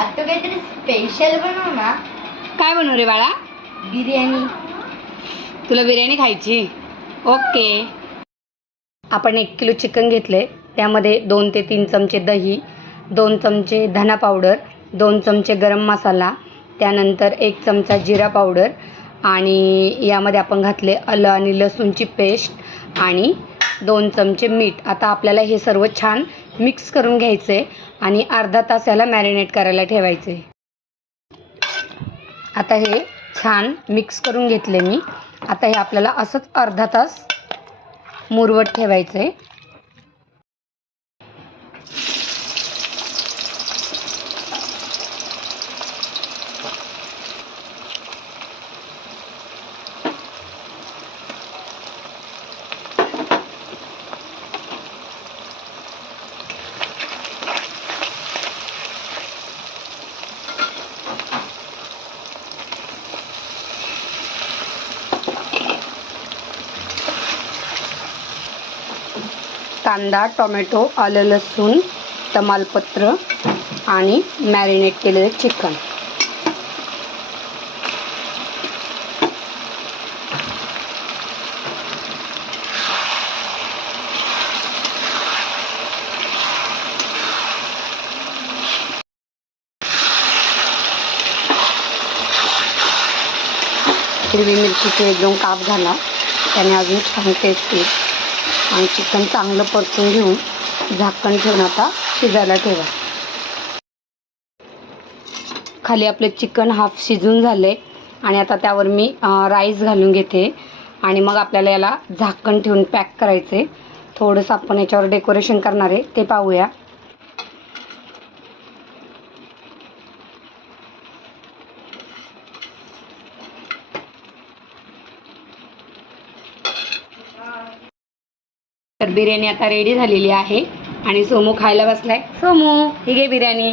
आता काहीतरी स्पेशल बनव ना. काय बनवू रे बाळा? बिर्याणी. तुला बिर्याणी खायची? ओके. आपण 1 किलो चिकन घेतले. त्यामध्ये 2 ते 3 चमचे दही, 2 चमचे धना पावडर, 2 चमचे गरम मसाला, त्यानंतर 1 चमचा जिरा पावडर आणि यामध्ये आपण घातले आलं आणि लसूणची पेस्ट आणि 2 चमचे मीठ. आता आपल्याला हे सर्व छान मिक्स करून घ्यायचं आहे आणि अर्धा तास याला मॅरिनेट करायला ठेवायचं आहे. आता हे छान मिक्स करून घेतले मी. आता हे आपल्याला असंच अर्धा तास मुरवत ठेवायचं आहे. कांदा, टोमॅटो, आलं लसूण, तमालपत्र आणि मॅरिनेट केलेलं चिकन. हिरवी मिरचीचे 1-2 काप घाला. त्याने अजून छान टेस्ट येईल. आणि चिकन चांगलं परतून घेऊन झाकण ठेवून आता शिजायला ठेवा. खाली आपले चिकन हाफ शिजून झाले आणि आता त्यावर मी राईस घालून घेते आणि मग आपल्याला याला झाकण ठेवून पॅक करायचे. थोडंसं आपण याच्यावर डेकोरेशन करणार आहे ते पाहूया. तर बिर्याणी आता रेडी झालेली आहे आणि सोमू खायला बसलाय. सोमू, ही घे बिर्याणी.